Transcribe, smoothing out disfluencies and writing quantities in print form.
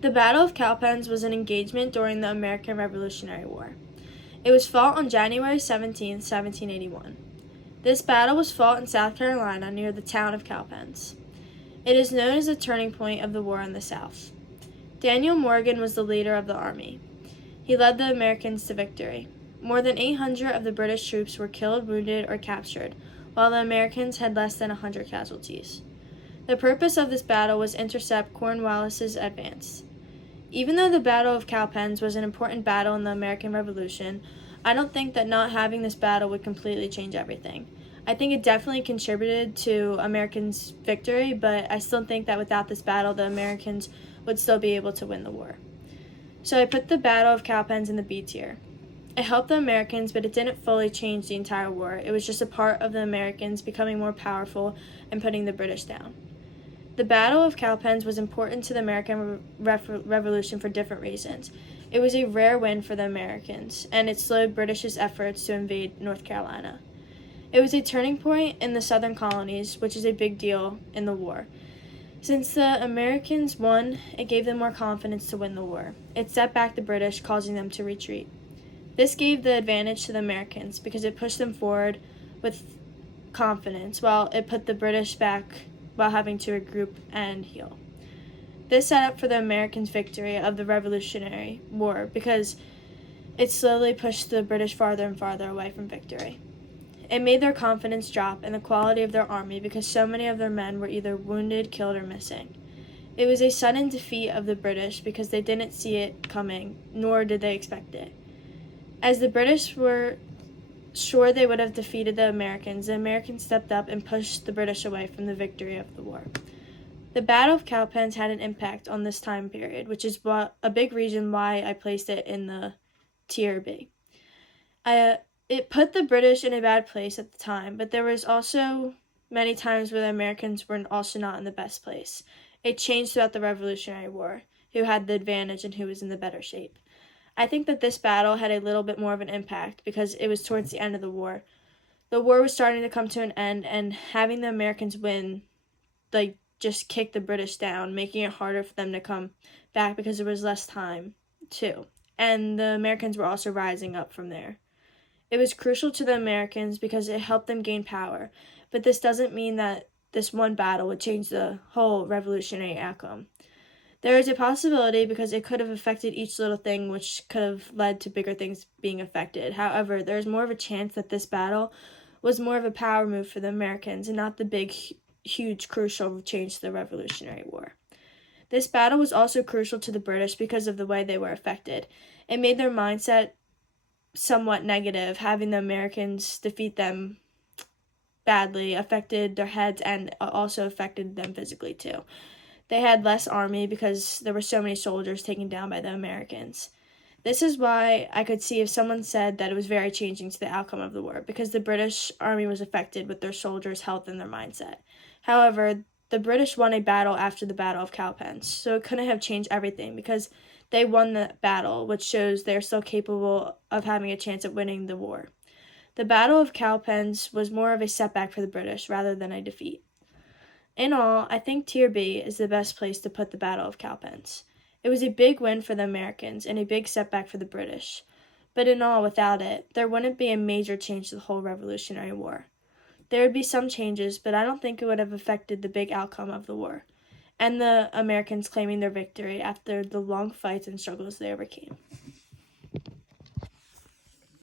The Battle of Cowpens was an engagement during the American Revolutionary War. It was fought on January 17, 1781. This battle was fought in South Carolina near the town of Cowpens. It is known as the turning point of the war in the South. Daniel Morgan was the leader of the army. He led the Americans to victory. More than 800 of the British troops were killed, wounded, or captured, while the Americans had less than 100 casualties. The purpose of this battle was to intercept Cornwallis's advance. Even though the Battle of Cowpens was an important battle in the American Revolution, I don't think that not having this battle would completely change everything. I think it definitely contributed to Americans' victory, but I still think that without this battle, the Americans would still be able to win the war. So I put the Battle of Cowpens in the B tier. It helped the Americans, but it didn't fully change the entire war. It was just a part of the Americans becoming more powerful and putting the British down. The Battle of Cowpens was important to the American Revolution for different reasons. It was a rare win for the Americans, and it slowed British's efforts to invade North Carolina. It was a turning point in the southern colonies, which is a big deal in the war. Since the Americans won, it gave them more confidence to win the war. It set back the British, causing them to retreat. This gave the advantage to the Americans because it pushed them forward with confidence, while it put the British back while having to regroup and heal. This set up for the Americans' victory of the Revolutionary War because it slowly pushed the British farther and farther away from victory. It made their confidence drop and the quality of their army because so many of their men were either wounded, killed, or missing. It was a sudden defeat of the British because they didn't see it coming, nor did they expect it. As the British were sure they would have defeated the Americans stepped up and pushed the British away from the victory of the war. The Battle of Cowpens had an impact on this time period, which is a big reason why I placed it in the tier B. It put the British in a bad place at the time, but there was also many times where the Americans were also not in the best place. It changed throughout the Revolutionary War, who had the advantage and who was in the better shape. I think that this battle had a little bit more of an impact because it was towards the end of the war. The war was starting to come to an end, and having the Americans win, just kicked the British down, making it harder for them to come back because there was less time, too. And the Americans were also rising up from there. It was crucial to the Americans because it helped them gain power, but this doesn't mean that this one battle would change the whole revolutionary outcome. There is a possibility because it could have affected each little thing, which could have led to bigger things being affected. However, there is more of a chance that this battle was more of a power move for the Americans and not the big, huge, crucial change to the Revolutionary War. This battle was also crucial to the British because of the way they were affected. It made their mindset somewhat negative. Having the Americans defeat them badly affected their heads and also affected them physically too. They had less army because there were so many soldiers taken down by the Americans. This is why I could see if someone said that it was very changing to the outcome of the war, because the British army was affected with their soldiers' health and their mindset. However, the British won a battle after the Battle of Cowpens, so it couldn't have changed everything because they won the battle, which shows they're still capable of having a chance at winning the war. The Battle of Cowpens was more of a setback for the British rather than a defeat. In all, I think Tier B is the best place to put the Battle of Cowpens. It was a big win for the Americans and a big setback for the British. But in all, without it, there wouldn't be a major change to the whole Revolutionary War. There would be some changes, but I don't think it would have affected the big outcome of the war, and the Americans claiming their victory after the long fights and struggles they overcame.